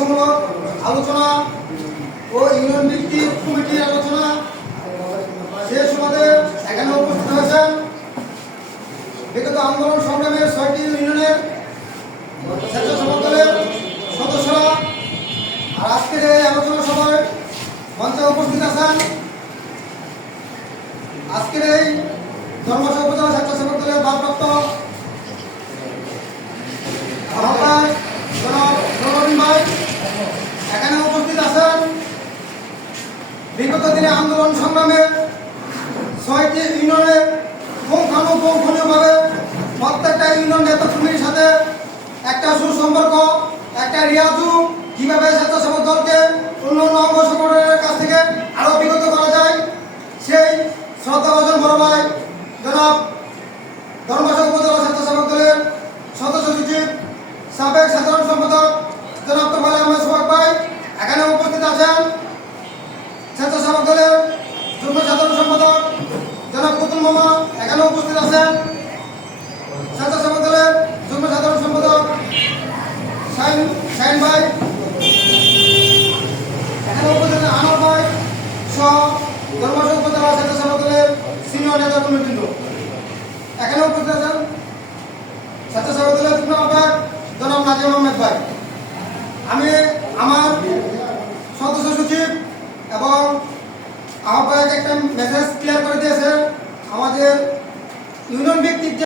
সামঞ্জস্যমূলক আলোচনা ও ইউনিয়ন ভিত্তিক কমিটির আলোচনা শেষ সুবাদে এখানে উপস্থিত হয়েছেন বিগত আন্দোলন সংগ্রামের ৬টি ইউনিয়নের স্বেচ্ছাসেবক দলের সদস্যরা। আর আজকের এই আলোচনা সভায় মঞ্চে উপস্থিত আছেন আজকের এই ধর্মসভা উপজেলা স্বেচ্ছাসেবক দলের ভারপ্রাপ্ত আহ্বায়ক জনাব নবীন ভাই। এখানে উপস্থিত আছেন বিগত দিনে আন্দোলন সংগ্রামে ৬টি ইউনিয়নের পুঙ্খানুপুঙ্খভাবে প্রত্যেকটা ইউনিয়ন নেতাকর্মীর সাথে একটা সুসম্পর্ক, একটা রিয়াজু কিভাবে স্বেচ্ছাসেবক দলকে অন্যান্য অঙ্গ সংগঠনের কাছ থেকে আরো বিগত করা যায়, সেই শ্রদ্ধাভাজন বড় ভাই জনাব ধর্মসভা উপজেলা স্বেচ্ছাসেবক দলের সদস্য সচিব সাবেক সাধারণ সম্পাদক জনাব তোফায়েল আহমেদ সোহাগ ভাই এখানে উপস্থিত আছেন। স্বেচ্ছাসেবক দলের যুগ্ম সাধারণ সম্পাদক জনাব পুতুল মামা এখানে উপস্থিত আছেন। স্বেচ্ছাসেবক দলের যুগ্ম সাধারণ সম্পাদক শাহিন ভাই এখানে উপস্থিত আছেন। আনোয়ার ভাই সহ ধর্মসভা উপজেলা স্বেচ্ছাসেবক দলের সিনিয়র নেতা কর্মীবৃন্দ এখানে উপস্থিত আছেন। স্বেচ্ছাসেবক দলের যুগ্ম আহ্বায়ক জনাব নাজিম আহমেদ ভাই। আমি আমার সদস্য সচিব এবং আহ্বায়ক একটা মেসেজ ক্লিয়ার করে দিয়েছে। আমাদের ইউনিয়ন ভিত্তিক